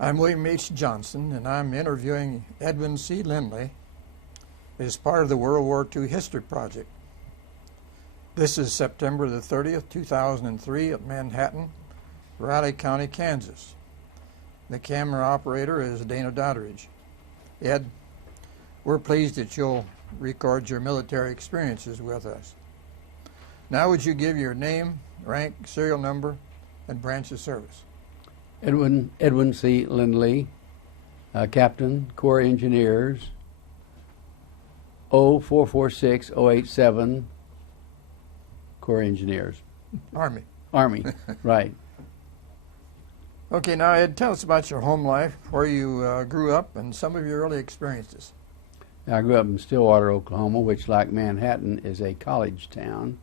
I'm William H. Johnson, and I'm interviewing Edwin C. Lindly as part of the World War II History Project. This is September the 30th, 2003 at Manhattan, Riley County, Kansas. The camera operator is Dana Doddridge. Ed, we're pleased that you'll record your military experiences with us. Now would you give your name, rank, serial number, and branch of service? Edwin C. Lindly, Captain, Corps Engineers, 0446087, Corps Engineers. Army. Army, right. Okay, now Ed, tell us about your home life, where you grew up, and some of your early experiences. I grew up in Stillwater, Oklahoma, which, like Manhattan, is a college town.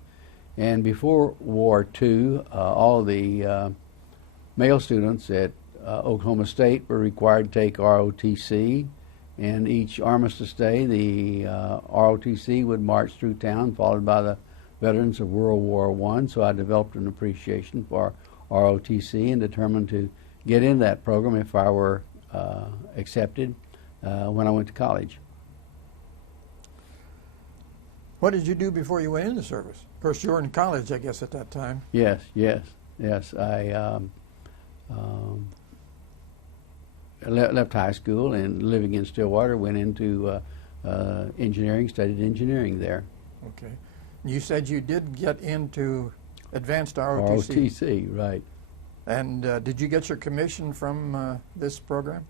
And before War II, all the male students at Oklahoma State were required to take ROTC, and each armistice day the ROTC would march through town, followed by the veterans of World War I. So I developed an appreciation for ROTC and determined to get in that program if I were accepted when I went to college. What did you do before you went into service? Of course, you were in college, I guess, at that time. Yes. I left high school and living in Stillwater, went into engineering, studied engineering there. Okay. You said you did get into advanced ROTC. ROTC, right. And did you get your commission from this program?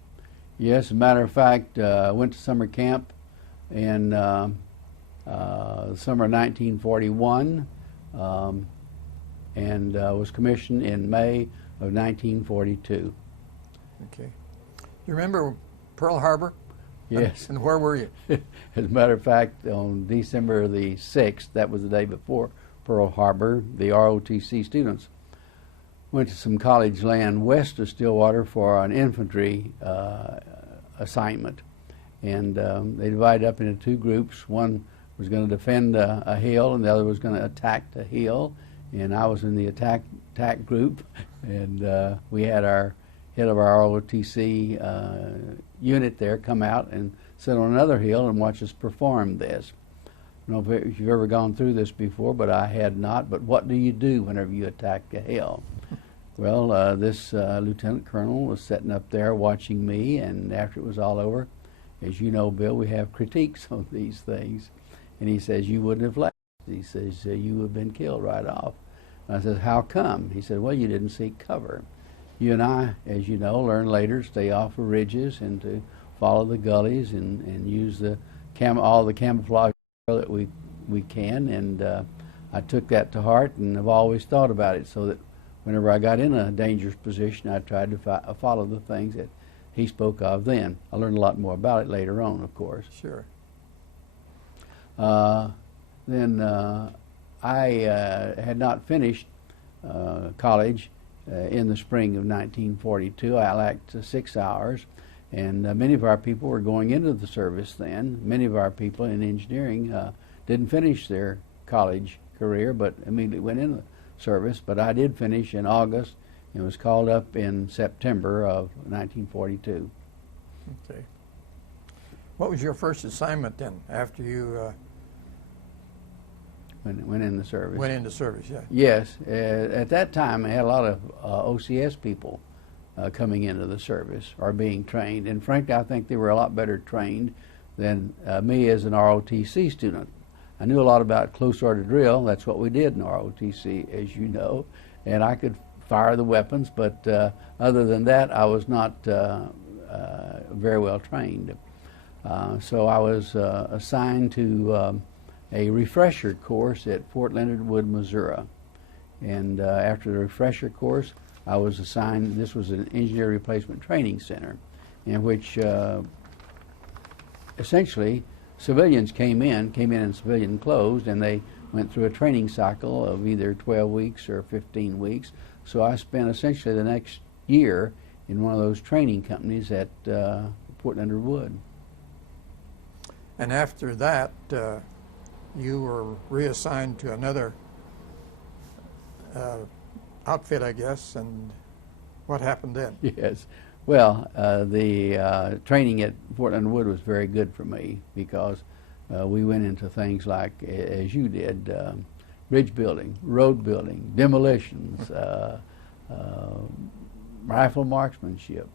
Yes, as a matter of fact, I went to summer camp in summer of 1941 and was commissioned in May of 1942. Okay. You remember Pearl Harbor? Yes. And where were you? As a matter of fact, on December the 6th, that was the day before Pearl Harbor, the ROTC students went to some college land west of Stillwater for an infantry assignment. And they divided up into two groups. One was going to defend a hill, and the other was going to attack the hill. And I was in the attack group, and we had our head of our ROTC unit there come out and sit on another hill and watch us perform this. I don't know if you've ever gone through this before, but I had not. But what do you do whenever you attack a hill? Well, this lieutenant colonel was sitting up there watching me, and after it was all over, as you know, Bill, we have critiques on these things. And he says, you wouldn't have left. He says, you would have been killed right off. And I said, how come? He said, well, you didn't seek cover. You and I, as you know, learn later to stay off of ridges and to follow the gullies and use the all the camouflage that we can. And I took that to heart and have always thought about it, so that whenever I got in a dangerous position, I tried to follow the things that he spoke of then. I learned a lot more about it later on, of course. Sure. Then I had not finished college in the spring of 1942. I lacked 6 hours, and many of our people were going into the service then. Many of our people in engineering didn't finish their college career, but immediately went into the service. But I did finish in August and was called up in September of 1942. Okay. What was your first assignment then, after you went in the service? Went into service, yeah. Yes. At that time, I had a lot of OCS people coming into the service or being trained. And frankly, I think they were a lot better trained than me as an ROTC student. I knew a lot about close order drill. That's what we did in ROTC, as you know. And I could fire the weapons, but other than that, I was not very well trained. So I was assigned to a refresher course at Fort Leonard Wood, Missouri. And after the refresher course, I was assigned, this was an engineer replacement training center, in which essentially civilians came in civilian clothes, and they went through a training cycle of either 12 weeks or 15 weeks. So I spent essentially the next year in one of those training companies at Fort Leonard Wood. And after that, you were reassigned to another outfit, I guess, and what happened then? Yes. Well, the training at Fort Leonard Wood was very good for me because we went into things like, as you did, bridge building, road building, demolitions, rifle marksmanship,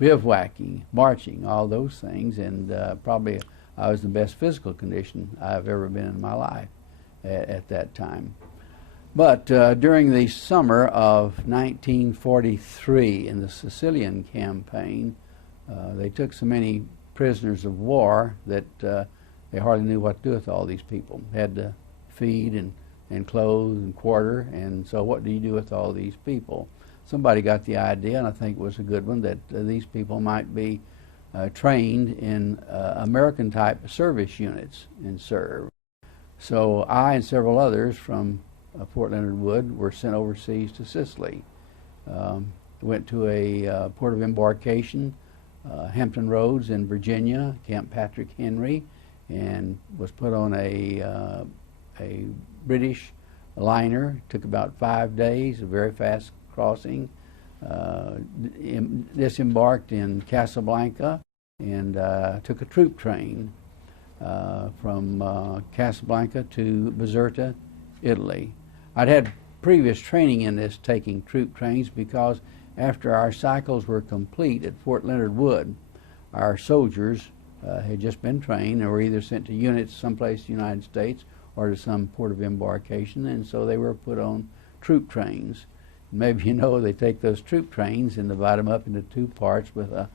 bivouacking, marching, all those things, and probably I was in the best physical condition I've ever been in my life at that time. But during the summer of 1943, in the Sicilian campaign, they took so many prisoners of war that they hardly knew what to do with all these people. They had to feed and clothe and quarter, and so what do you do with all these people? Somebody got the idea, and I think it was a good one, that these people might be trained in American-type service units and serve. So I and several others from Fort Leonard Wood were sent overseas to Sicily. Went to a port of embarkation, Hampton Roads in Virginia, Camp Patrick Henry, and was put on a British liner. Took about 5 days, a very fast crossing. Disembarked in Casablanca and took a troop train from Casablanca to Bizerta, Italy. I'd had previous training in this, taking troop trains, because after our cycles were complete at Fort Leonard Wood, our soldiers had just been trained and were either sent to units someplace in the United States or to some port of embarkation, and so they were put on troop trains. Maybe you know they take those troop trains and divide them up into two parts with a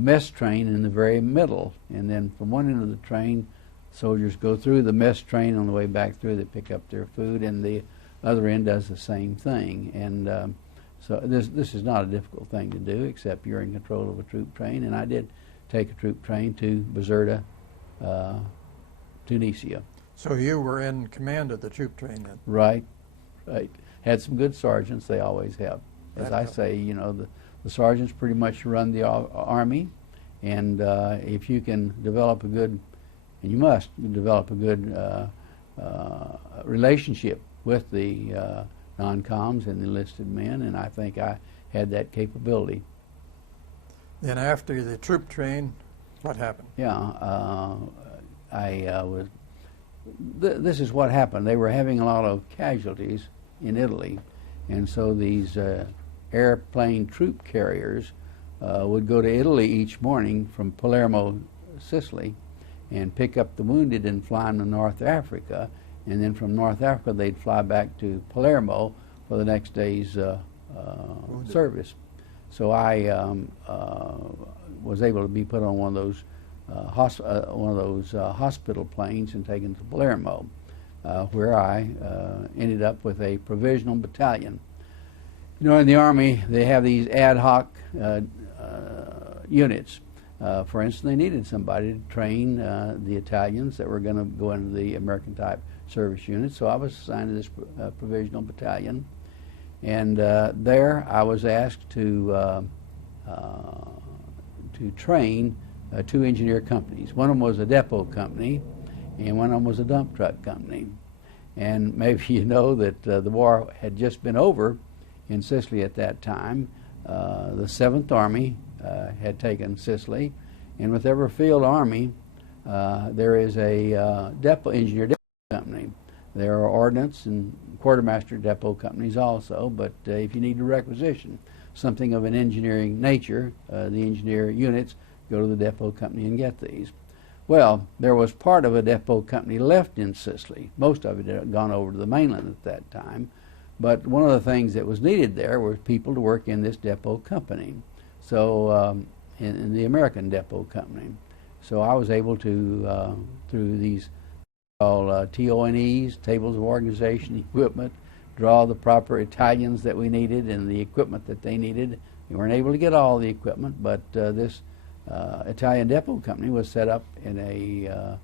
mess train in the very middle, and then from one end of the train, soldiers go through the mess train. On the way back through, they pick up their food, and the other end does the same thing. And so this is not a difficult thing to do, except you're in control of a troop train. And I did take a troop train to Bizerta, Tunisia. So you were in command of the troop train then? Right. Had some good sergeants. They always have. As I say, you know, the sergeants pretty much run the Army, and if you can develop a good, and you must develop a good relationship with the non-coms and the enlisted men, and I think I had that capability. Then after the troop train, what happened? Yeah, this is what happened. They were having a lot of casualties in Italy, and so these airplane troop carriers would go to Italy each morning from Palermo, Sicily, and pick up the wounded and fly them to North Africa, and then from North Africa they'd fly back to Palermo for the next day's service. So I was able to be put on one of those hospital planes and taken to Palermo, where I ended up with a provisional battalion. You know, in the Army, they have these ad hoc units. For instance, they needed somebody to train the Italians that were going to go into the American-type service unit, so I was assigned to this provisional battalion. And there I was asked to train two engineer companies. One of them was a depot company, and one of them was a dump truck company. And maybe you know that the war had just been over in Sicily at that time. The 7th Army had taken Sicily, and with every field army there is a engineer depot company. There are ordnance and quartermaster depot companies also, but if you need a requisition, something of an engineering nature, the engineer units go to the depot company and get these. Well, there was part of a depot company left in Sicily. Most of it had gone over to the mainland at that time. But one of the things that was needed there were people to work in this depot company, so in the American depot company. So I was able to, through these called TONEs, tables of organization equipment, draw the proper Italians that we needed and the equipment that they needed. We weren't able to get all the equipment, but this Italian depot company was set up in a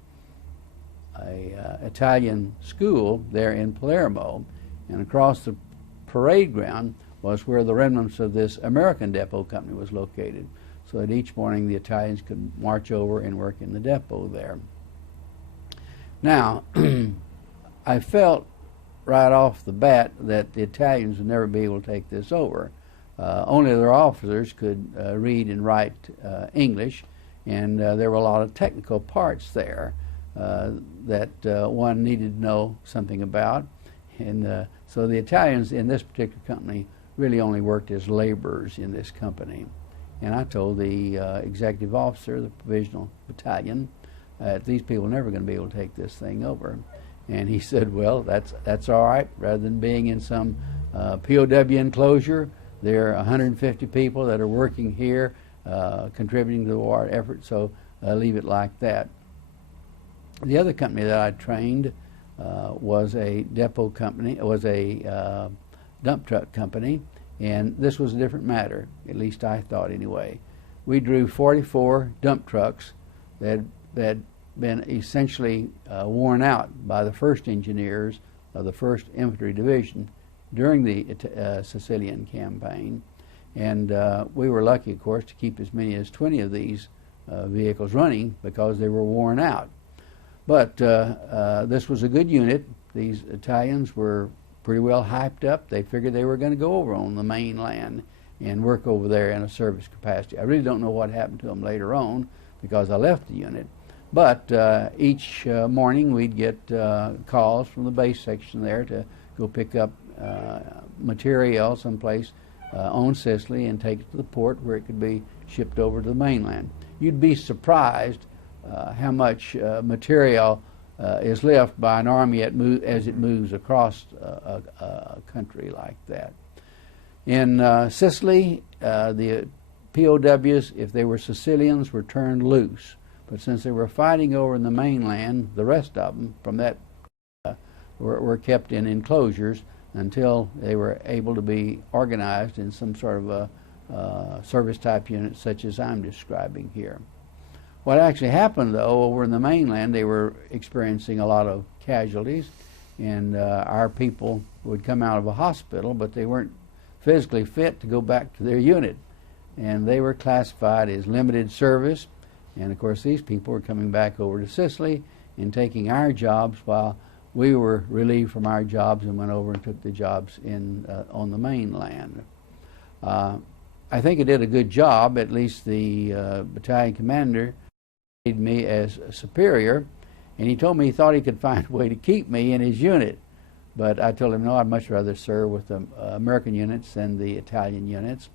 Italian school there in Palermo, and across the parade ground was where the remnants of this American depot company was located, so that each morning the Italians could march over and work in the depot there. Now, I felt right off the bat that the Italians would never be able to take this over. Only their officers could read and write English, and there were a lot of technical parts there that one needed to know something about. And so the Italians in this particular company really only worked as laborers in this company. And I told the executive officer of the provisional battalion, these people are never going to be able to take this thing over. And he said, well, that's all right. Rather than being in some POW enclosure, there are 150 people that are working here, contributing to the war effort, so leave it like that. The other company that I trained was a depot company, was a dump truck company, and this was a different matter, at least I thought anyway. We drew 44 dump trucks that had been essentially worn out by the first engineers of the 1st Infantry Division during the Sicilian campaign, and we were lucky, of course, to keep as many as 20 of these vehicles running because they were worn out. But this was a good unit. These Italians were pretty well hyped up. They figured they were going to go over on the mainland and work over there in a service capacity. I really don't know what happened to them later on because I left the unit. But each morning we'd get calls from the base section there to go pick up material someplace on Sicily and take it to the port where it could be shipped over to the mainland. You'd be surprised how much material is left by an army as it moves across a country like that. In Sicily, the POWs, if they were Sicilians, were turned loose. But since they were fighting over in the mainland, the rest of them from that were kept in enclosures until they were able to be organized in some sort of a service type unit such as I'm describing here. What actually happened, though, over in the mainland, they were experiencing a lot of casualties, and our people would come out of a hospital, but they weren't physically fit to go back to their unit, and they were classified as limited service. And of course these people were coming back over to Sicily and taking our jobs while we were relieved from our jobs and went over and took the jobs in on the mainland. I think it did a good job. At least the battalion commander made me as a superior, and he told me he thought he could find a way to keep me in his unit. But I told him no, I'd much rather serve with the American units than the Italian units.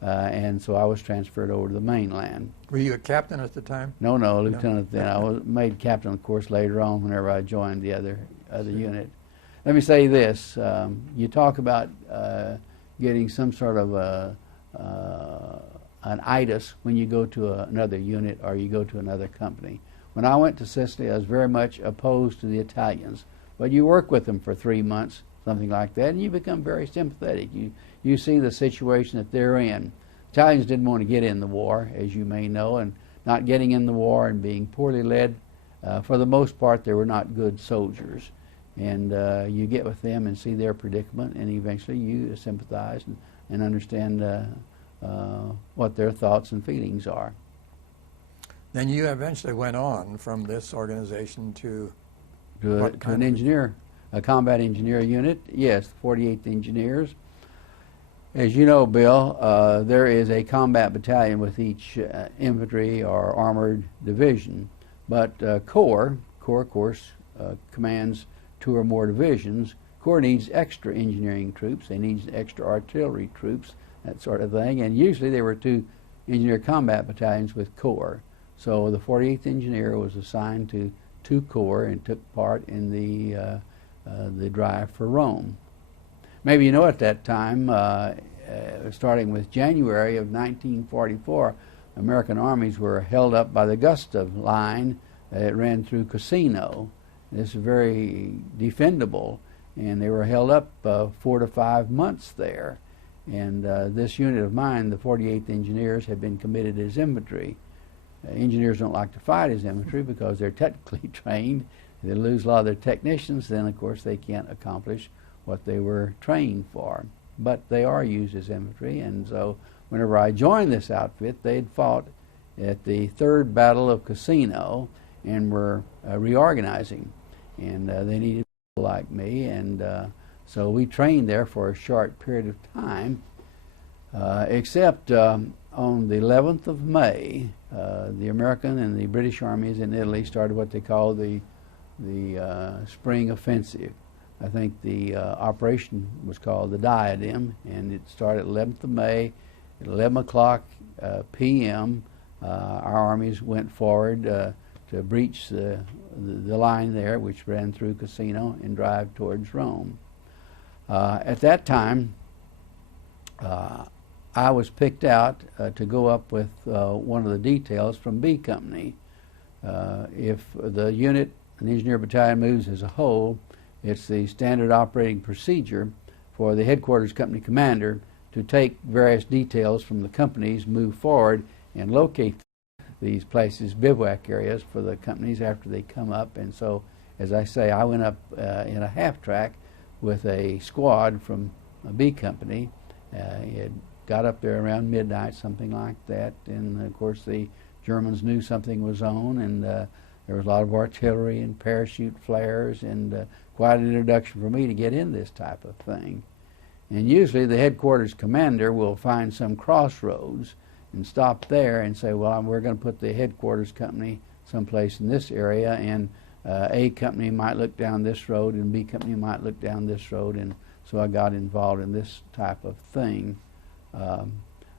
And so I was transferred over to the mainland. Were you a captain at the time? No, lieutenant then. I was made captain, of course, later on whenever I joined the other unit. Let me say this. You talk about getting some sort of an itis when you go to another unit or you go to another company. When I went to Sicily, I was very much opposed to the Italians. But you work with them for 3 months, something like that, and you become very sympathetic. You see the situation that they're in. Italians didn't want to get in the war, as you may know, and not getting in the war and being poorly led, for the most part, they were not good soldiers. And you get with them and see their predicament, and eventually you sympathize and understand what their thoughts and feelings are. Then you eventually went on from this organization to an engineer, a combat engineer unit. Yes, the 48th Engineers. As you know, Bill, there is a combat battalion with each infantry or armored division, but Corps, of course, commands 2 or more divisions. Corps needs extra engineering troops. They need extra artillery troops, that sort of thing. And usually there were 2 engineer combat battalions with Corps. So the 48th Engineer was assigned to 2 Corps and took part in the drive for Rome. Maybe you know at that time, starting with January of 1944, American armies were held up by the Gustav line that ran through Cassino. This is very defendable, and they were held up 4 to 5 months there. And this unit of mine, the 48th Engineers, had been committed as infantry. Engineers don't like to fight as infantry because they're technically trained. They lose a lot of their technicians, then of course they can't accomplish what they were trained for. But they are used as infantry, and so whenever I joined this outfit, they'd fought at the 3rd Battle of Cassino and were reorganizing, and they needed people like me, and so we trained there for a short period of time. except on the 11th of May, the American and the British armies in Italy started what they call the spring offensive. I think the operation was called the Diadem, and it started 11th of May at 11 o'clock p.m. Our armies went forward to breach the line there, which ran through Cassino, and drive towards Rome. At that time, I was picked out to go up with one of the details from B Company. If the unit, an engineer battalion, moves as a whole, it's the standard operating procedure for the headquarters company commander to take various details from the companies, move forward, and locate these places, bivouac areas for the companies after they come up. And so, as I say, I went up in a half-track with a squad from a B Company. It got up there around midnight, something like that, and of course the Germans knew something was on, and there was a lot of artillery and parachute flares, and quite an introduction for me to get in this type of thing. And usually the headquarters commander will find some crossroads and stop there and say, well, we're going to put the headquarters company someplace in this area, and A Company might look down this road and B Company might look down this road, and so I got involved in this type of thing.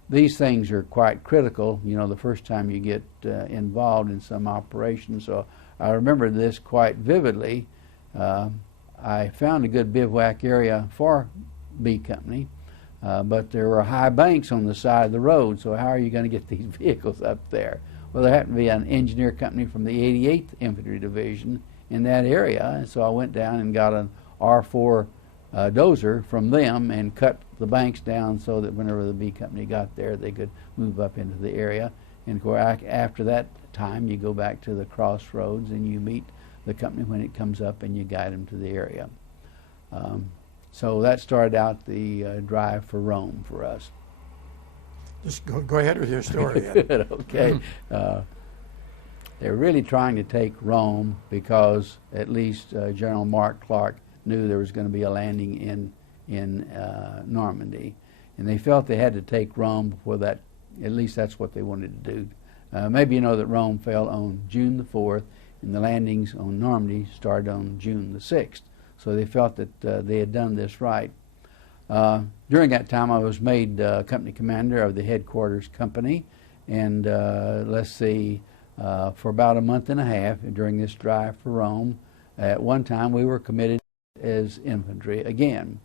These things are quite critical, you know, the first time you get involved in some operation. So I remember this quite vividly. I found a good bivouac area for B Company, but there were high banks on the side of the road, so how are you going to get these vehicles up there? Well, there happened to be an engineer company from the 88th Infantry Division in that area, and so I went down and got an R4 dozer from them and cut the banks down so that whenever the B Company got there, they could move up into the area. And of course, after that time, you go back to the crossroads and you meet the company when it comes up and you guide them to the area. So that started out the drive for Rome for us. Just go ahead with your story. Good, okay. They were really trying to take Rome because at least General Mark Clark knew there was going to be a landing in Normandy, and they felt they had to take Rome before that. At least that's what they wanted to do. Maybe you know that Rome fell on June the 4th, and the landings on Normandy started on June the 6th. So they felt that they had done this right. During that time, I was made company commander of the headquarters company, and let's see, for about a month and a half during this drive for Rome, at one time we were committed as infantry again.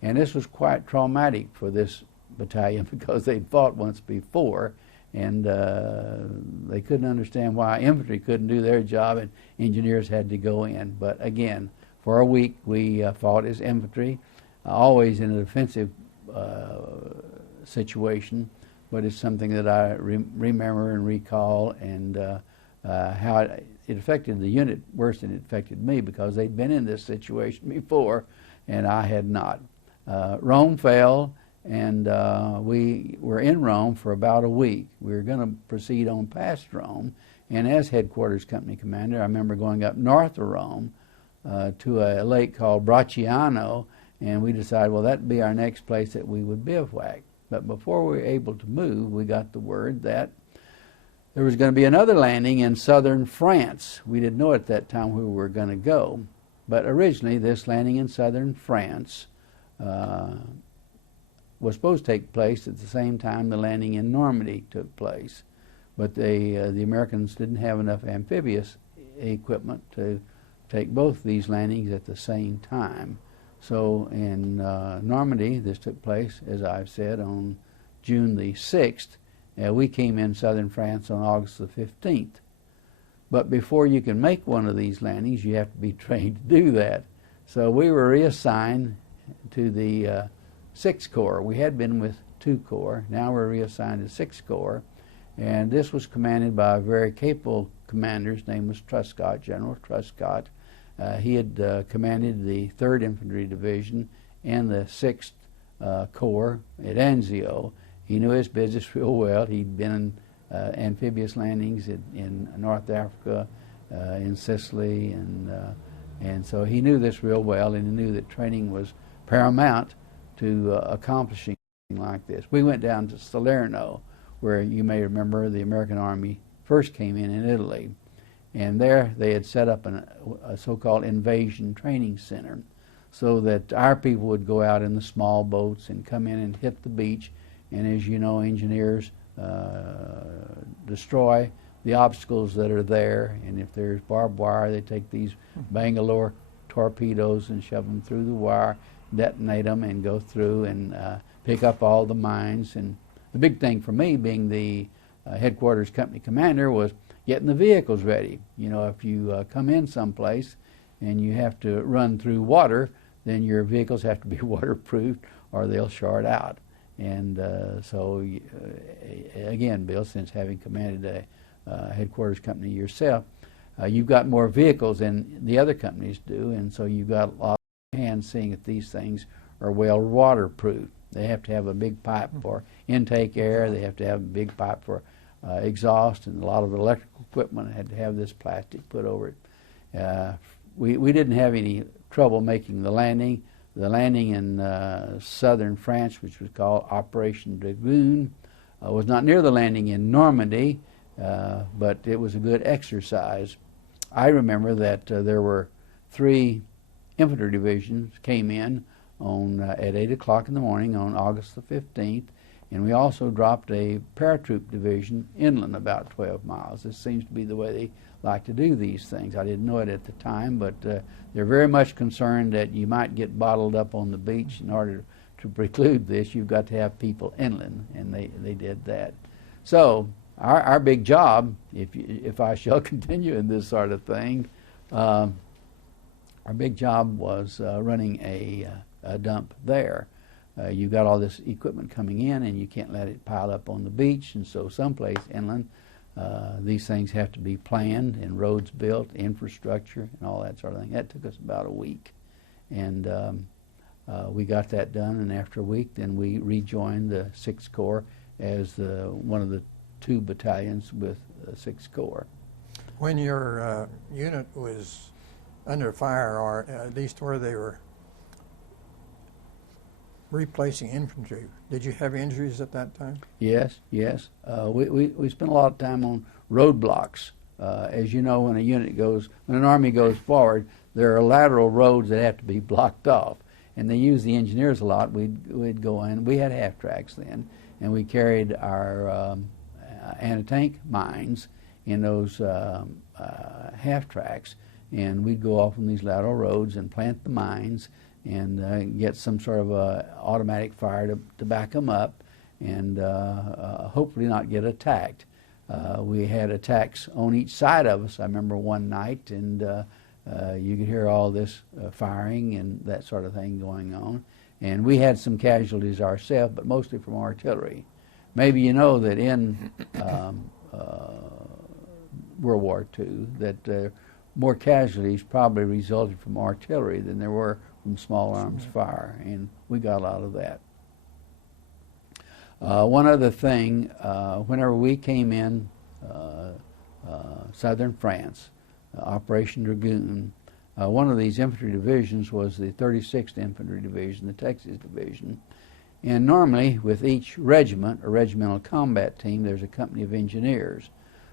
And this was quite traumatic for this battalion because they'd fought once before, and they couldn't understand why infantry couldn't do their job and engineers had to go in. But again, for a week we fought as infantry, always in a defensive situation, but it's something that I remember and recall, and how it affected the unit worse than it affected me because they'd been in this situation before and I had not. Rome fell, and we were in Rome for about a week. We were going to proceed on past Rome, and as headquarters company commander, I remember going up north of Rome to a lake called Bracciano, and we decided, well, that'd be our next place that we would bivouac. But before we were able to move, we got the word that there was going to be another landing in southern France. We didn't know at that time where we were going to go, but originally this landing in southern France was supposed to take place at the same time the landing in Normandy took place. But the Americans didn't have enough amphibious equipment to take both these landings at the same time. So in Normandy, this took place, as I've said, on June the 6th. We came in southern France on August the 15th. But before you can make one of these landings, you have to be trained to do that. So we were reassigned to the 6th Corps. We had been with 2 Corps. Now we're reassigned to 6th Corps. And this was commanded by a very capable commander. His name was Truscott, General Truscott. He had commanded the 3rd Infantry Division and the 6th Corps at Anzio. He knew his business real well. He'd been in amphibious landings in North Africa, in Sicily, and so he knew this real well, and he knew that training was paramount to accomplishing like this. We went down to Salerno, where you may remember the American Army first came in Italy. And there they had set up a so-called invasion training center so that our people would go out in the small boats and come in and hit the beach. And as you know, engineers destroy the obstacles that are there. And if there's barbed wire, they take these Bangalore torpedoes and shove them through the wire, detonate them, and go through and pick up all the mines. And the big thing for me, being the headquarters company commander, was getting the vehicles ready. You know, if you come in someplace and you have to run through water, then your vehicles have to be waterproofed or they'll short out. And so, again, Bill, since having commanded a headquarters company yourself, you've got more vehicles than the other companies do, and so you've got a lot of hands seeing that these things are well waterproof. They have to have a big pipe for intake air. They have to have a big pipe for exhaust, and a lot of electrical equipment had to have this plastic put over it. We didn't have any trouble making the landing. The landing in southern France, which was called Operation Dragoon, was not near the landing in Normandy, but it was a good exercise. I remember that there were 3 infantry divisions came in on at 8 o'clock in the morning on August the 15th, and we also dropped a paratroop division inland about 12 miles. This seems to be the way they like to do these things. I didn't know it at the time, but they're very much concerned that you might get bottled up on the beach. In order to preclude this, you've got to have people inland, and they did that. So our big job, if I shall continue in this sort of thing, our big job was running a dump there. You've got all this equipment coming in, and you can't let it pile up on the beach, and so someplace inland, these things have to be planned and roads built, infrastructure, and all that sort of thing. That took us about a week, and we got that done, and after a week, then we rejoined the 6th Corps as one of the 2 battalions with the 6th Corps. When your unit was under fire, or at least where they were replacing infantry, did you have injuries at that time? Yes, yes. We spent a lot of time on roadblocks. As you know, when an army goes forward, there are lateral roads that have to be blocked off, and they use the engineers a lot. We'd go in. We had half tracks then, and we carried our anti-tank mines in those half tracks, and we'd go off on these lateral roads and plant the mines and get some sort of automatic fire to back them up, and hopefully not get attacked. We had attacks on each side of us. I remember one night, and you could hear all this firing and that sort of thing going on. And we had some casualties ourselves, but mostly from artillery. Maybe you know that in World War II that more casualties probably resulted from artillery than there were from small arms fire, and we got a lot of that. One other thing, whenever we came in southern France, Operation Dragoon, one of these infantry divisions was the 36th Infantry Division, the Texas Division, and normally with each regiment, or regimental combat team, there's a company of engineers.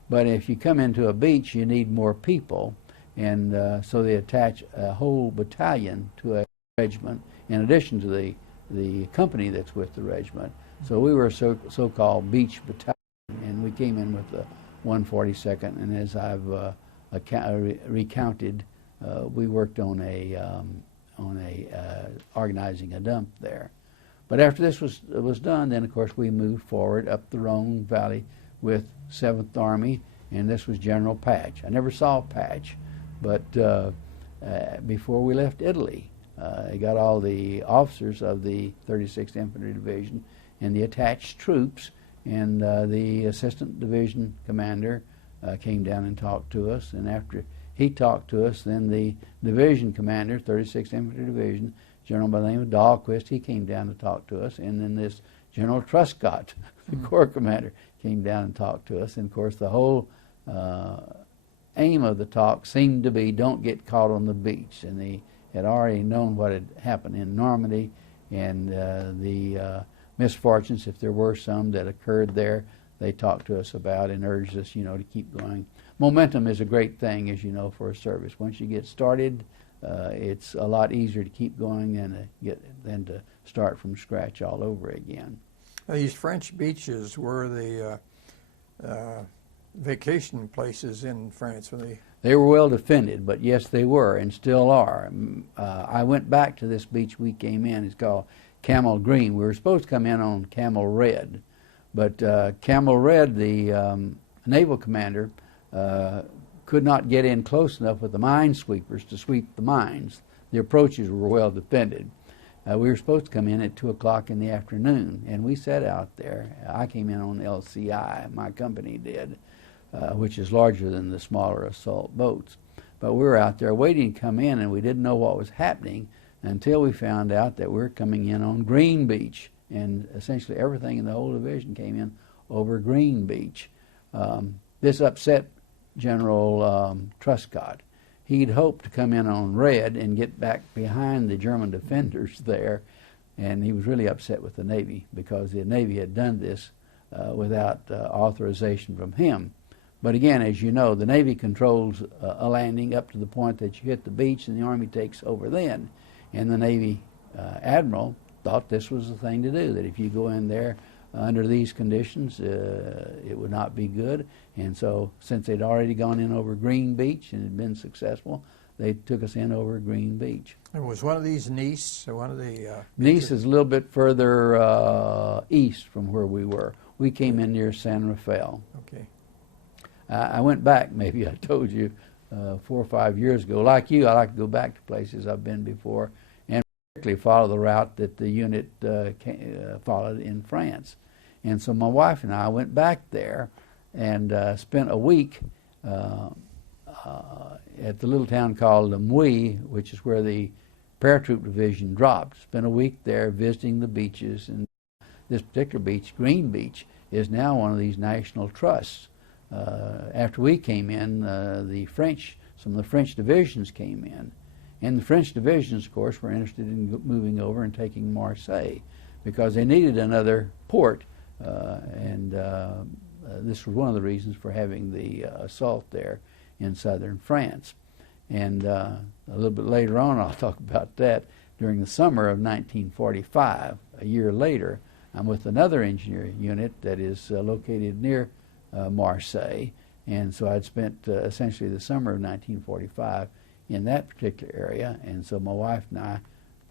But if you come into a beach, you need more people, and so they attach a whole battalion to a regiment in addition to the company that's with the regiment. So we were a so-called beach battalion, and we came in with the 142nd, and as I've recounted, we worked on organizing a dump there. But after this was done, then of course we moved forward up the Rhone Valley with 7th Army, and this was General Patch. I never saw Patch, but before we left Italy, they got all the officers of the 36th Infantry Division and the attached troops, and the Assistant Division Commander came down and talked to us, and after he talked to us, then the Division Commander, 36th Infantry Division, General by the name of Dahlquist, he came down to talk to us, and then this General Truscott, the Corps Commander, came down and talked to us, and of course the whole aim of the talk seemed to be don't get caught on the beach, and they had already known what had happened in Normandy, and the misfortunes, if there were some that occurred there, they talked to us about and urged us, to keep going. Momentum is a great thing, as you know, for a service. Once you get started, it's a lot easier to keep going than to start from scratch all over again. These French beaches were the vacation places in France, were they? They were well defended, but yes, they were and still are. I went back to this beach we came in. It's called Camel Green. We were supposed to come in on Camel Red, but Camel Red, the naval commander, could not get in close enough with the minesweepers to sweep the mines. The approaches were well defended. We were supposed to come in at 2 o'clock in the afternoon, and we sat out there. I came in on LCI, my company did, which is larger than the smaller assault boats. But we were out there waiting to come in, and we didn't know what was happening until we found out that we were coming in on Green Beach, and essentially everything in the whole division came in over Green Beach. This upset General Truscott. He'd hoped to come in on Red and get back behind the German defenders there, and he was really upset with the Navy because the Navy had done this without authorization from him. But again, as you know, the Navy controls a landing up to the point that you hit the beach, and the Army takes over then. And the Navy admiral thought this was the thing to do, that if you go in there under these conditions, it would not be good. And so, since they'd already gone in over Green Beach and had been successful, they took us in over Green Beach. And was one of these Nice, or one of the... Nice is a little bit further east from where we were. We came in near San Rafael. Okay. I went back, maybe I told you, 4 or 5 years ago. Like you, I like to go back to places I've been before and particularly follow the route that the unit followed in France. And so my wife and I went back there and spent a week at the little town called Lindly, which is where the paratroop division dropped. Spent a week there visiting the beaches, and this particular beach, Green Beach, is now one of these national trusts. After we came in, some of the French divisions came in. And the French divisions, of course, were interested in moving over and taking Marseille because they needed another port. This was one of the reasons for having the assault there in southern France. And a little bit later on, I'll talk about that. During the summer of 1945, a year later, I'm with another engineer unit that is located near Marseille, and so I'd spent essentially the summer of 1945 in that particular area. And so my wife and I,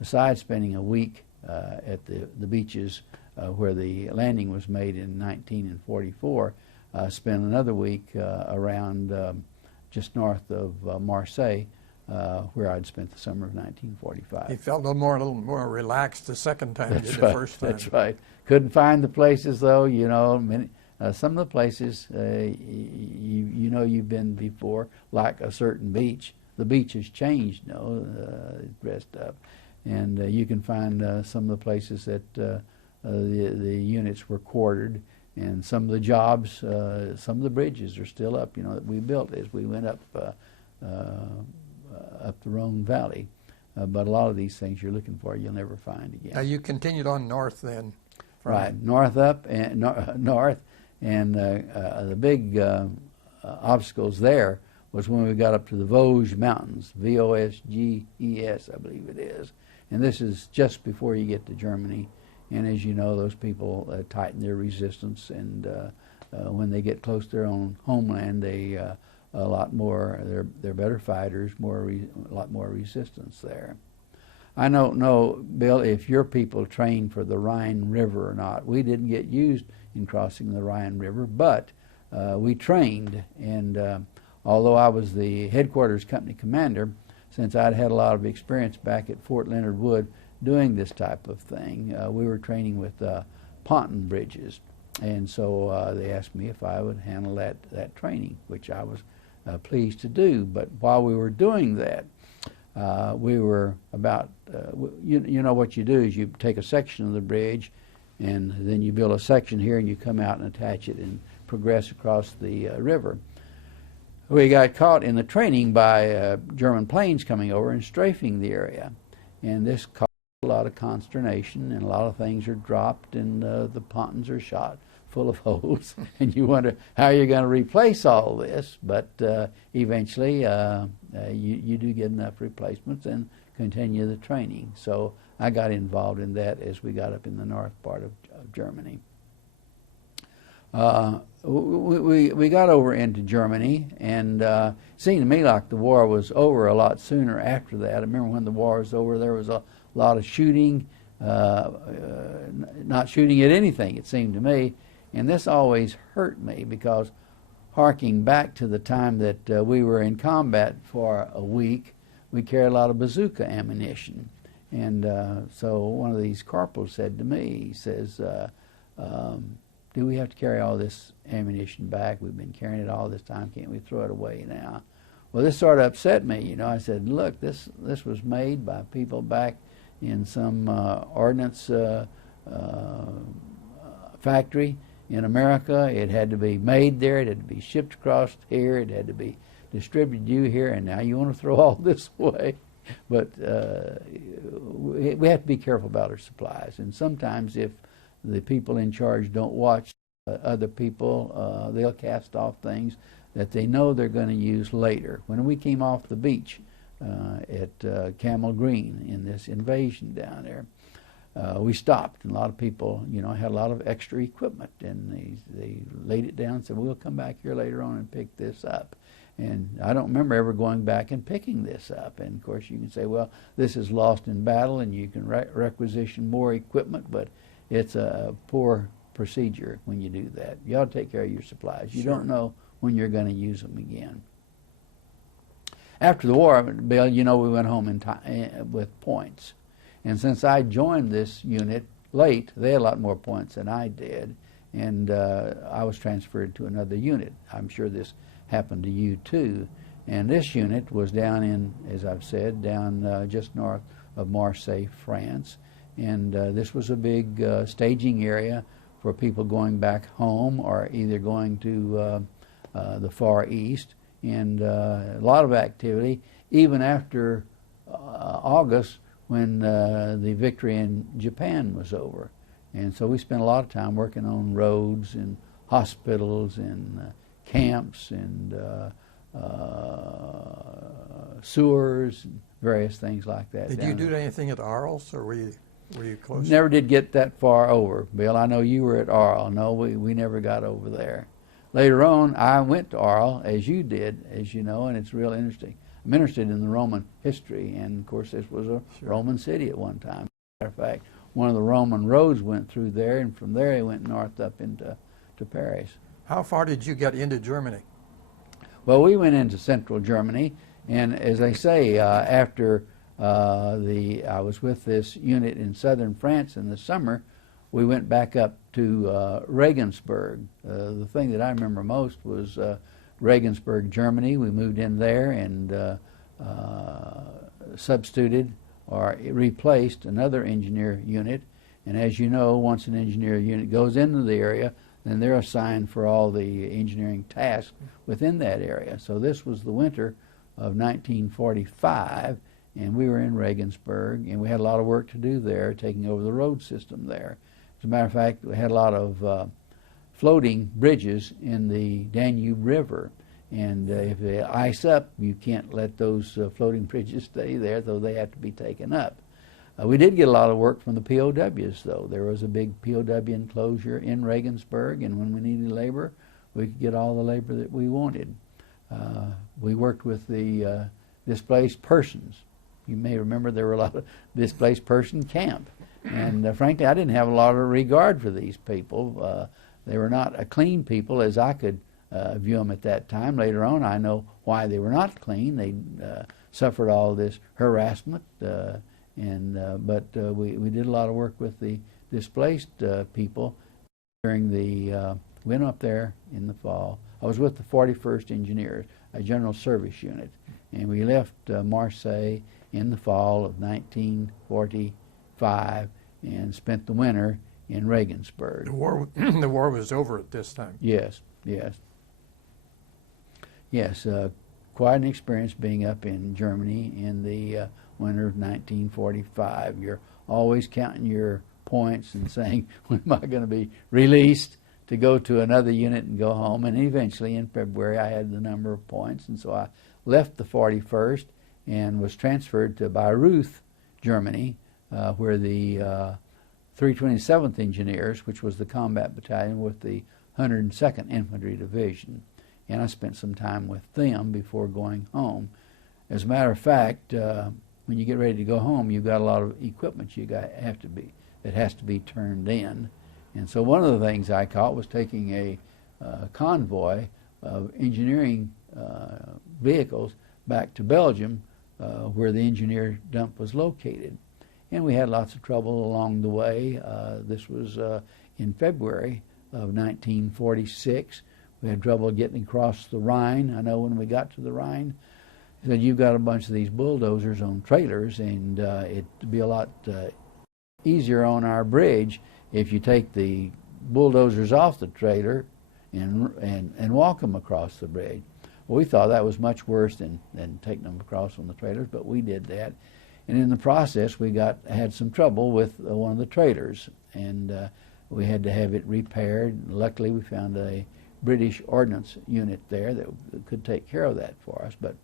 besides spending a week at the beaches where the landing was made in 1944, spent another week around just north of Marseille, where I'd spent the summer of 1945. You felt a little more relaxed the second time than the first time. That's right. Couldn't find the places, though. Some of the places you've been before, like a certain beach. The beach has changed, dressed up, and you can find some of the places that the units were quartered, and some of the jobs, some of the bridges are still up, that we built as we went up the Rhone Valley. But a lot of these things you're looking for, you'll never find again. Now you continued on north then. Right, north up and north, and the big obstacles there was when we got up to the Vosges Mountains, Vosges, I believe it is. And this is just before you get to Germany. And as you know, those people tighten their resistance, and when they get close to their own homeland, they a lot more. They're better fighters, a lot more resistance there. I don't know, Bill, if your people trained for the Rhine River or not. We didn't get used in crossing the Rhine River, but we trained. And although I was the headquarters company commander, since I'd had a lot of experience back at Fort Leonard Wood doing this type of thing, we were training with ponton bridges. And so they asked me if I would handle that training, which I was pleased to do. But while we were doing that, we were about, you know what you do is you take a section of the bridge, and then you build a section here, and you come out and attach it and progress across the river. We got caught in the training by German planes coming over and strafing the area, and this caused a lot of consternation, and a lot of things are dropped, and the pontons are shot full of holes, and you wonder how you're going to replace all this. But eventually, you do get enough replacements and continue the training. So I got involved in that as we got up in the north part of Germany. We got over into Germany, and it seemed to me like the war was over a lot sooner after that. I remember when the war was over, there was a lot of shooting, not shooting at anything, it seemed to me. And this always hurt me, because harking back to the time that we were in combat for a week, we carried a lot of bazooka ammunition. And so one of these corporals said to me, he says, do we have to carry all this ammunition back? We've been carrying it all this time. Can't we throw it away now? Well, this sort of upset me. You know, I said, look, this was made by people back in some ordnance factory in America. It had to be made there. It had to be shipped across here. It had to be distributed here. And now you want to throw all this away? But we have to be careful about our supplies. And sometimes if the people in charge don't watch other people, they'll cast off things that they know they're going to use later. When we came off the beach at Camel Green in this invasion down there, we stopped, and a lot of people, you know, had a lot of extra equipment, and they laid it down and said, we'll come back here later on and pick this up. And I don't remember ever going back and picking this up. And of course you can say, well, this is lost in battle, and you can requisition more equipment, but it's a poor procedure when you do that. You ought to take care of your supplies. You don't know when you're going to use them again. After the war, Bill, you know, we went home with points. And since I joined this unit late, they had a lot more points than I did, and I was transferred to another unit. I'm sure this happened to you too. And this unit was down in, as I've said, down just north of Marseille, France. And this was a big staging area for people going back home or either going to the Far East. And a lot of activity, even after August, when the victory in Japan was over. And so we spent a lot of time working on roads and hospitals and camps and sewers and various things like that. Did you do anything at Arles, or were you close? Never did get that far over, Bill. I know you were at Arles. No, we never got over there. Later on, I went to Arles, as you did, as you know, and it's real interesting. I'm interested in the Roman history, and of course this was a Roman city at one time. Matter of fact, one of the Roman roads went through there, and from there it went north up into Paris. How far did you get into Germany? Well, we went into central Germany, and as I say, after I was with this unit in southern France in the summer, we went back up to Regensburg. The thing that I remember most was Regensburg, Germany. We moved in there and substituted or replaced another engineer unit. And as you know, once an engineer unit goes into the area, then they're assigned for all the engineering tasks within that area. So this was the winter of 1945, and we were in Regensburg, and we had a lot of work to do there, taking over the road system there. As a matter of fact, we had a lot of floating bridges in the Danube River, and if they ice up, you can't let those floating bridges stay there, though they have to be taken up. We did get a lot of work from the POWs, though. There was a big POW enclosure in Regensburg, and when we needed labor, we could get all the labor that we wanted. We worked with the displaced persons. You may remember there were a lot of displaced person camp. And frankly, I didn't have a lot of regard for these people. They were not a clean people as I could view them at that time. Later on, I know why they were not clean. They suffered all this harassment, but we did a lot of work with the displaced people during the, went up there in the fall. I was with the 41st Engineers, a general service unit, and we left Marseille in the fall of 1945 and spent the winter in Regensburg. The war was over at this time. Yes, yes. Yes, quite an experience being up in Germany in the winter of 1945. You're always counting your points and saying, when am I going to be released to go to another unit and go home? And eventually in February I had the number of points, and so I left the 41st and was transferred to Bayreuth, Germany, where the 327th Engineers, which was the combat battalion with the 102nd Infantry Division. And I spent some time with them before going home. As a matter of fact, when you get ready to go home, you've got a lot of equipment that has to be turned in. And so one of the things I caught was taking a convoy of engineering vehicles back to Belgium, where the engineer dump was located. And we had lots of trouble along the way. This was in February of 1946. We had trouble getting across the Rhine. I know when we got to the Rhine, he said, you've got a bunch of these bulldozers on trailers, and it'd be a lot easier on our bridge if you take the bulldozers off the trailer and walk them across the bridge. Well, we thought that was much worse than taking them across on the trailers, but we did that. And in the process, we had some trouble with one of the trailers, and we had to have it repaired. Luckily, we found a British ordnance unit there that could take care of that for us. But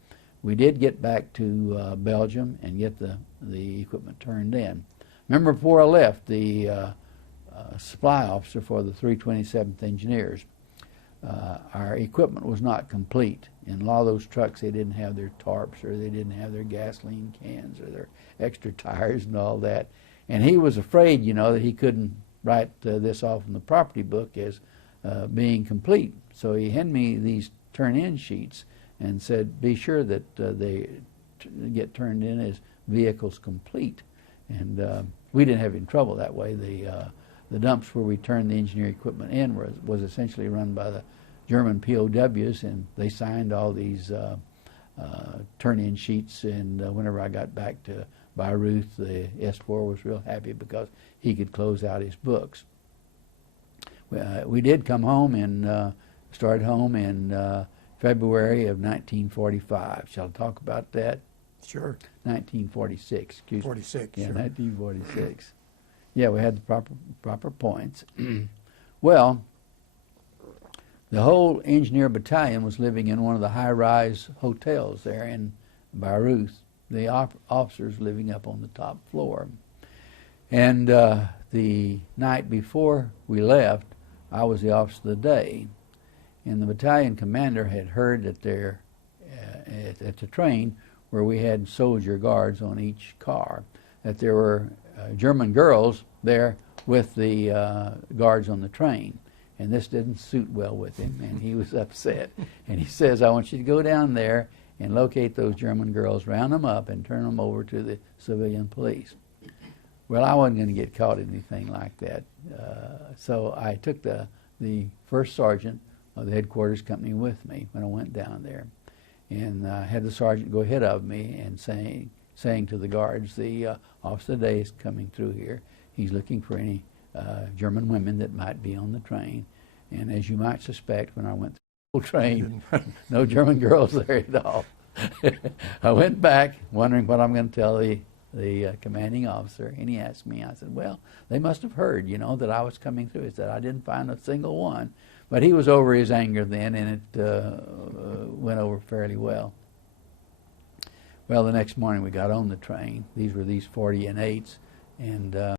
we did get back to Belgium and get the equipment turned in. Remember, before I left, the supply officer for the 327th Engineers, our equipment was not complete. In a lot of those trucks, they didn't have their tarps, or they didn't have their gasoline cans, or their extra tires and all that. And he was afraid, that he couldn't write this off in the property book as being complete. So he handed me these turn-in sheets and said, be sure that they get turned in as vehicles complete. And we didn't have any trouble that way. The dumps where we turned the engineering equipment in was essentially run by the German POWs, and they signed all these turn-in sheets. And whenever I got back to Bayreuth, the S4 was real happy because he could close out his books. We did come home and started home in February of 1945. Shall I talk about that? Sure. 1946, excuse me. 46, Yeah, sure. 1946. Yeah, we had the proper points. Well, the whole engineer battalion was living in one of the high-rise hotels there in Bayreuth. The officers living up on the top floor. And the night before we left, I was the officer of the day, and the battalion commander had heard that there, at the train where we had soldier guards on each car, that there were German girls there with the guards on the train. And this didn't suit well with him, and he was upset. And he says, I want you to go down there and locate those German girls, round them up, and turn them over to the civilian police. Well, I wasn't going to get caught in anything like that. So I took the first sergeant of the headquarters company with me when I went down there. And I had the sergeant go ahead of me and saying to the guards, the officer of the day is coming through here. He's looking for any German women that might be on the train. And as you might suspect, when I went through the whole train, no German girls there at all. I went back wondering what I'm going to tell the commanding officer, and he asked me, I said, well, they must have heard, that I was coming through. He said, I didn't find a single one. But he was over his anger then, and it went over fairly well. Well, the next morning we got on the train. These were these 40-8s, and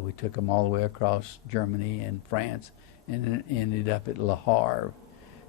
we took them all the way across Germany and France, and ended up at Le Havre.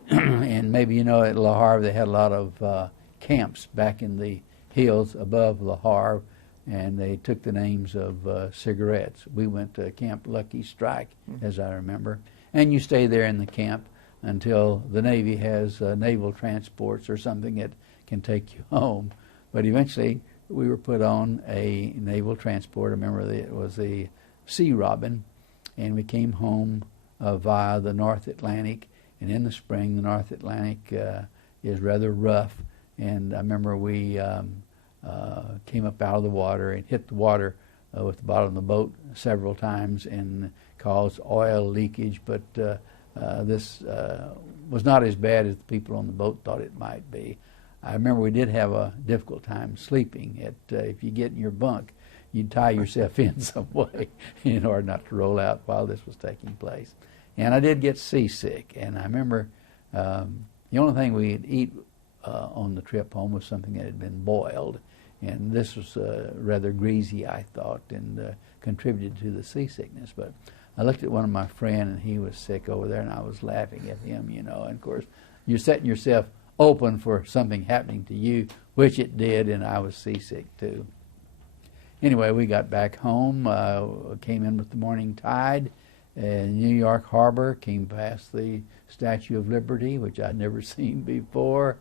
And maybe at Le Havre they had a lot of camps back in the hills above Le Havre, and they took the names of cigarettes. We went to Camp Lucky Strike, as I remember, and you stay there in the camp until the Navy has naval transports or something that can take you home. But eventually we were put on a naval transport. I remember it was the Sea Robin, and we came home via the North Atlantic. And in the spring, the North Atlantic is rather rough. And I remember we came up out of the water and hit the water with the bottom of the boat several times and caused oil leakage. But this was not as bad as the people on the boat thought it might be. I remember we did have a difficult time sleeping. If you get in your bunk, you'd tie yourself in some way in order not to roll out while this was taking place. And I did get seasick, and I remember the only thing we'd eat on the trip home was something that had been boiled, and this was rather greasy, I thought, and contributed to the seasickness. But I looked at one of my friends, and he was sick over there, and I was laughing at him, you know. And of course, you're setting yourself open for something happening to you, which it did, and I was seasick too. Anyway, we got back home, came in with the morning tide, and New York Harbor, came past the Statue of Liberty, which I'd never seen before.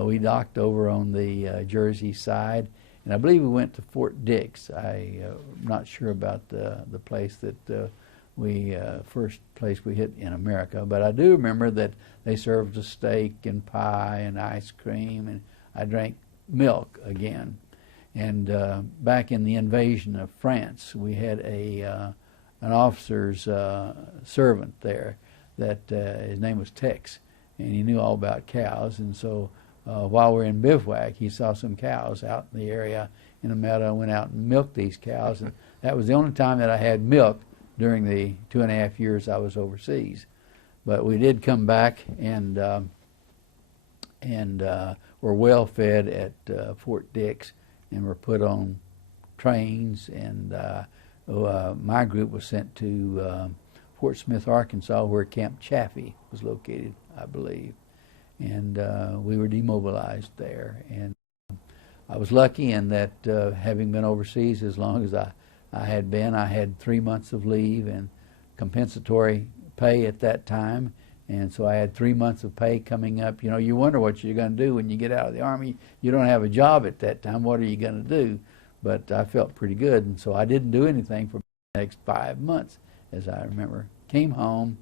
We docked over on the Jersey side, and I believe we went to Fort Dix. I'm not sure about the place that first place we hit in America, but I do remember that they served us steak and pie and ice cream, and I drank milk again. And back in the invasion of France, we had an officer's servant there that his name was Tex, and he knew all about cows. And so while we were in bivouac, he saw some cows out in the area in a meadow and went out and milked these cows. And that was the only time that I had milk during the 2.5 years I was overseas. But we did come back and were well fed at Fort Dix, and were put on trains, and my group was sent to Fort Smith, Arkansas, where Camp Chaffee was located, I believe. And we were demobilized there. And I was lucky in that having been overseas as long as I had been, I had 3 months of leave and compensatory pay at that time. And so I had 3 months of pay coming up. You know, you wonder what you're going to do when you get out of the Army. You don't have a job at that time. What are you going to do? But I felt pretty good, and so I didn't do anything for the next 5 months, as I remember. Came home,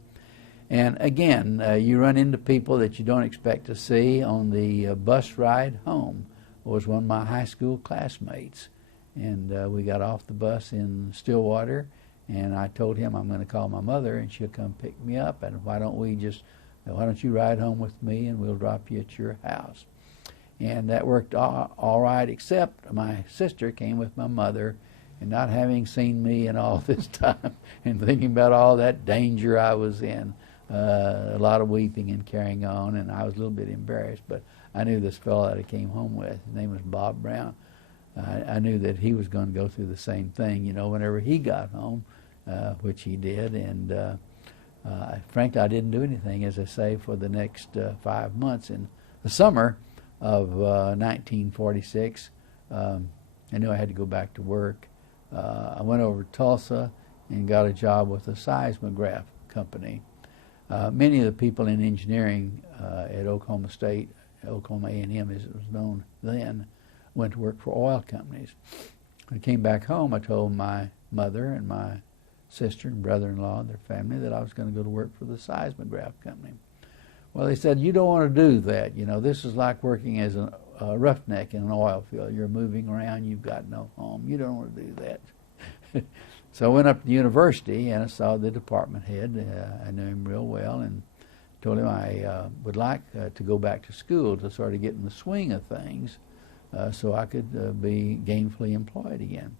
and again, you run into people that you don't expect to see. On the bus ride home was one of my high school classmates, and we got off the bus in Stillwater, and I told him I'm going to call my mother, and she'll come pick me up, and why don't you ride home with me, and we'll drop you at your house. And that worked all right, except my sister came with my mother, and not having seen me in all this time and thinking about all that danger I was in, a lot of weeping and carrying on, and I was a little bit embarrassed, but I knew this fellow that I came home with, his name was Bob Brown. I knew that he was going to go through the same thing, you know, whenever he got home, which he did, and frankly, I didn't do anything, as I say, for the next 5 months. In the summer of 1946, I knew I had to go back to work. I went over to Tulsa and got a job with a seismograph company. Many of the people in engineering at Oklahoma State, Oklahoma A&M as it was known then, went to work for oil companies. When I came back home, I told my mother and my sister and brother-in-law and their family that I was going to go to work for the seismograph company. Well, they said, you don't want to do that. You know, this is like working as a roughneck in an oil field. You're moving around. You've got no home. You don't want to do that. So I went up to the university, and I saw the department head. I knew him real well, and told him I would like to go back to school to sort of get in the swing of things so I could be gainfully employed again.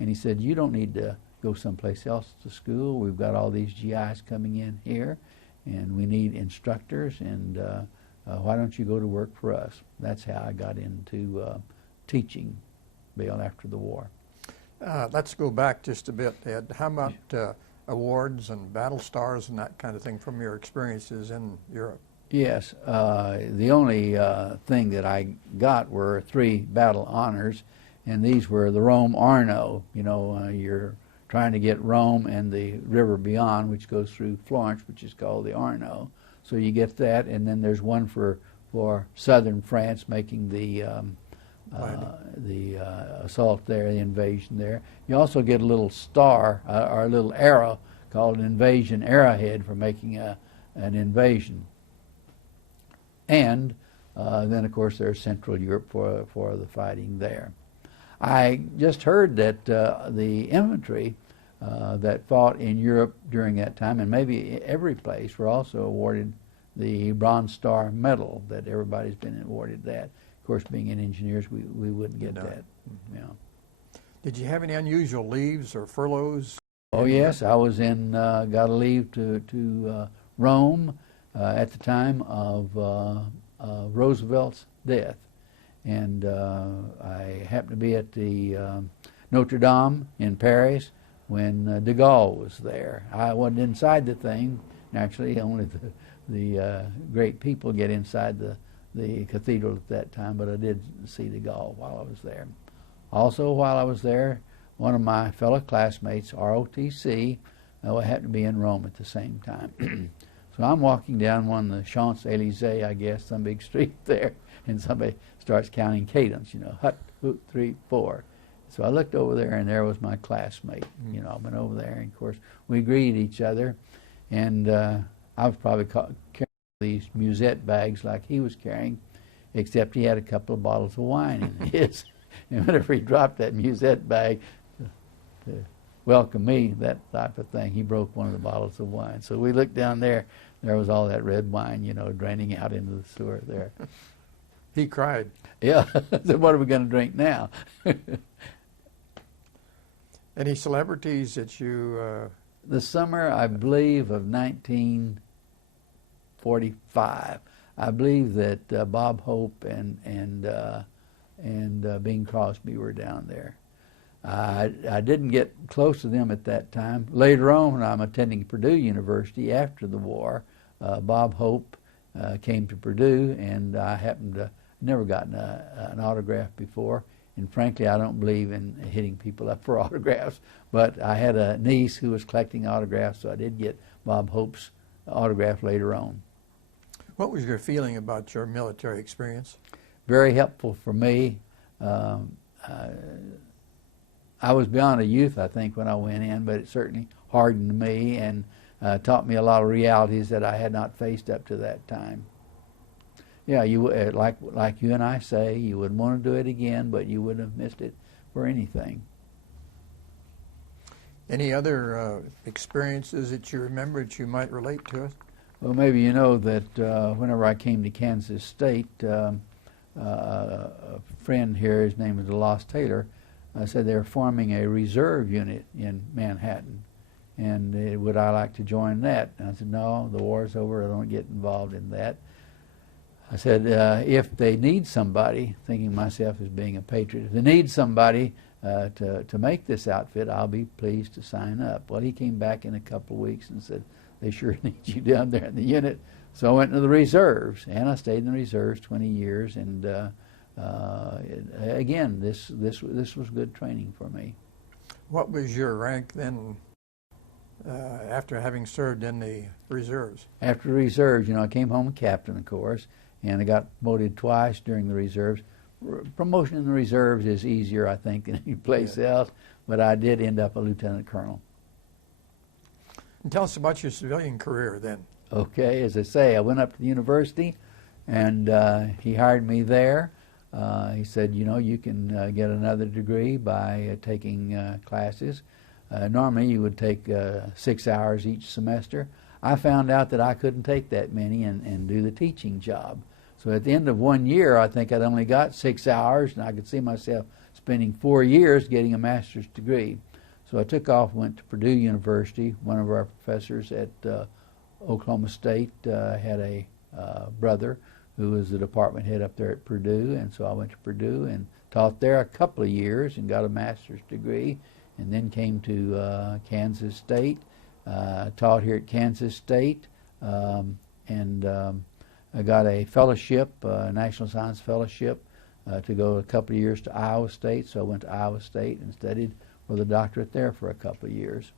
And he said, you don't need to go someplace else to school. We've got all these GIs coming in here, and we need instructors, and why don't you go to work for us? That's how I got into teaching, Bill, after the war. Let's go back just a bit, Ed. How about awards and battle stars and that kind of thing from your experiences in Europe? Yes. The only thing that I got were 3 battle honors, and these were the Rome Arno. You know, you're trying to get Rome and the river beyond, which goes through Florence, which is called the Arno. So you get that, and then there's one for southern France, making the assault there, the invasion there. You also get a little star or a little arrow called an invasion arrowhead for making an invasion. And then, of course, there's Central Europe for the fighting there. I just heard that the infantry that fought in Europe during that time, and maybe every place, were also awarded the Bronze Star Medal, that everybody's been awarded that. Of course, being in engineers, we wouldn't get that. Mm-hmm. You know. Did you have any unusual leaves or furloughs? Oh yes, I was in, got a leave to Rome at the time of Roosevelt's death. And I happened to be at the Notre Dame in Paris when de Gaulle was there. I wasn't inside the thing. Naturally, only the great people get inside the cathedral at that time, but I did see de Gaulle while I was there. Also, while I was there, one of my fellow classmates, ROTC, happened to be in Rome at the same time. So I'm walking down one of the Champs-Élysées, I guess, some big street there, and somebody starts counting cadence, you know, hut, hoot, 3, 4. So I looked over there, and there was my classmate. You know, I went over there, and of course, we greeted each other, and I was probably carrying these musette bags like he was carrying, except he had a couple of bottles of wine in his. And whenever he dropped that musette bag to welcome me, that type of thing, he broke one of the bottles of wine. So we looked down there, there was all that red wine, you know, draining out into the sewer there. He cried. Yeah. So what are we going to drink now? Any celebrities that you... The summer, I believe, of 1945, I believe that Bob Hope and Bing Crosby were down there. I didn't get close to them at that time. Later on, when I'm attending Purdue University after the war, Bob Hope came to Purdue, and I happened to never gotten an autograph before. And frankly, I don't believe in hitting people up for autographs. But I had a niece who was collecting autographs, so I did get Bob Hope's autograph later on. What was your feeling about your military experience? Very helpful for me. I was beyond a youth, I think, when I went in, but it certainly hardened me and taught me a lot of realities that I had not faced up to that time. Yeah, you like you and I say, you would want to do it again, but you wouldn't have missed it for anything. Any other experiences that you remember that you might relate to us? Well, maybe you know that whenever I came to Kansas State, a friend here, his name is Lost Taylor, said they were forming a reserve unit in Manhattan, and would I like to join that? And I said, no, the war's over, I don't get involved in that. I said, if they need somebody, thinking of myself as being a patriot, if they need somebody to make this outfit, I'll be pleased to sign up. Well, he came back in a couple of weeks and said, they sure need you down there in the unit. So I went into the reserves, and I stayed in the reserves 20 years, and again, this was good training for me. What was your rank then after having served in the reserves? After the reserves, you know, I came home a captain, of course, and I got promoted twice during the reserves. Promotion in the reserves is easier, I think, than any place else, but I did end up a lieutenant colonel. And tell us about your civilian career then. Okay, as I say, I went up to the university, and he hired me there. He said, you know, you can get another degree by taking classes. Normally you would take 6 hours each semester. I found out that I couldn't take that many and do the teaching job. So at the end of 1 year, I think I'd only got 6 hours, and I could see myself spending 4 years getting a master's degree. So I took off, went to Purdue University. One of our professors at Oklahoma State had a brother who was the department head up there at Purdue, and so I went to Purdue and taught there a couple of years and got a master's degree, and then came to Kansas State, taught here at Kansas State, and I got a fellowship, a National Science Fellowship, to go a couple of years to Iowa State, so I went to Iowa State and studied for the doctorate there for a couple of years.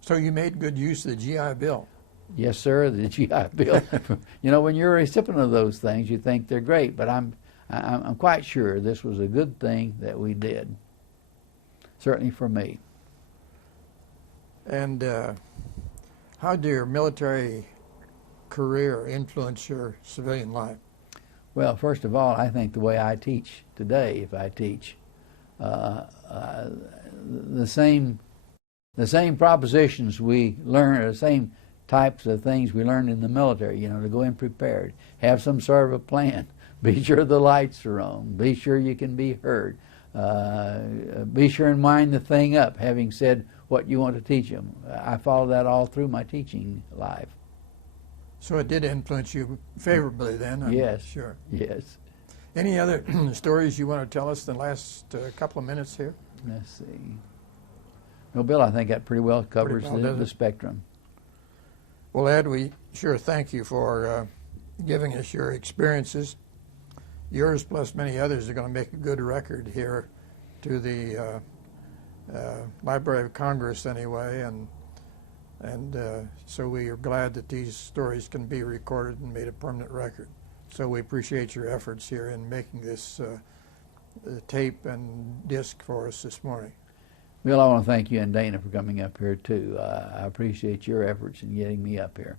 So you made good use of the GI Bill? Yes, sir, the GI Bill. You know, when you're a recipient of those things, you think they're great, but I'm quite sure this was a good thing that we did, certainly for me. And how did your military career influence your civilian life? Well, first of all, I think the way I teach today, if I teach, the same propositions we learn, the same types of things we learned in the military, you know, to go in prepared, have some sort of a plan, be sure the lights are on, be sure you can be heard, Be sure and wind the thing up, having said what you want to teach them. I follow that all through my teaching life. So it did influence you favorably then, I'm Yes. sure. Yes. Any other stories you want to tell us in the last couple of minutes here? Let's see. No, Bill, I think that pretty well covers well, the does it? spectrum. Well, Ed, we sure thank you for giving us your experiences. Yours plus many others are going to make a good record here to the Library of Congress anyway, and so we are glad that these stories can be recorded and made a permanent record. So we appreciate your efforts here in making this tape and disc for us this morning. Bill, I want to thank you and Dana for coming up here too. I appreciate your efforts in getting me up here.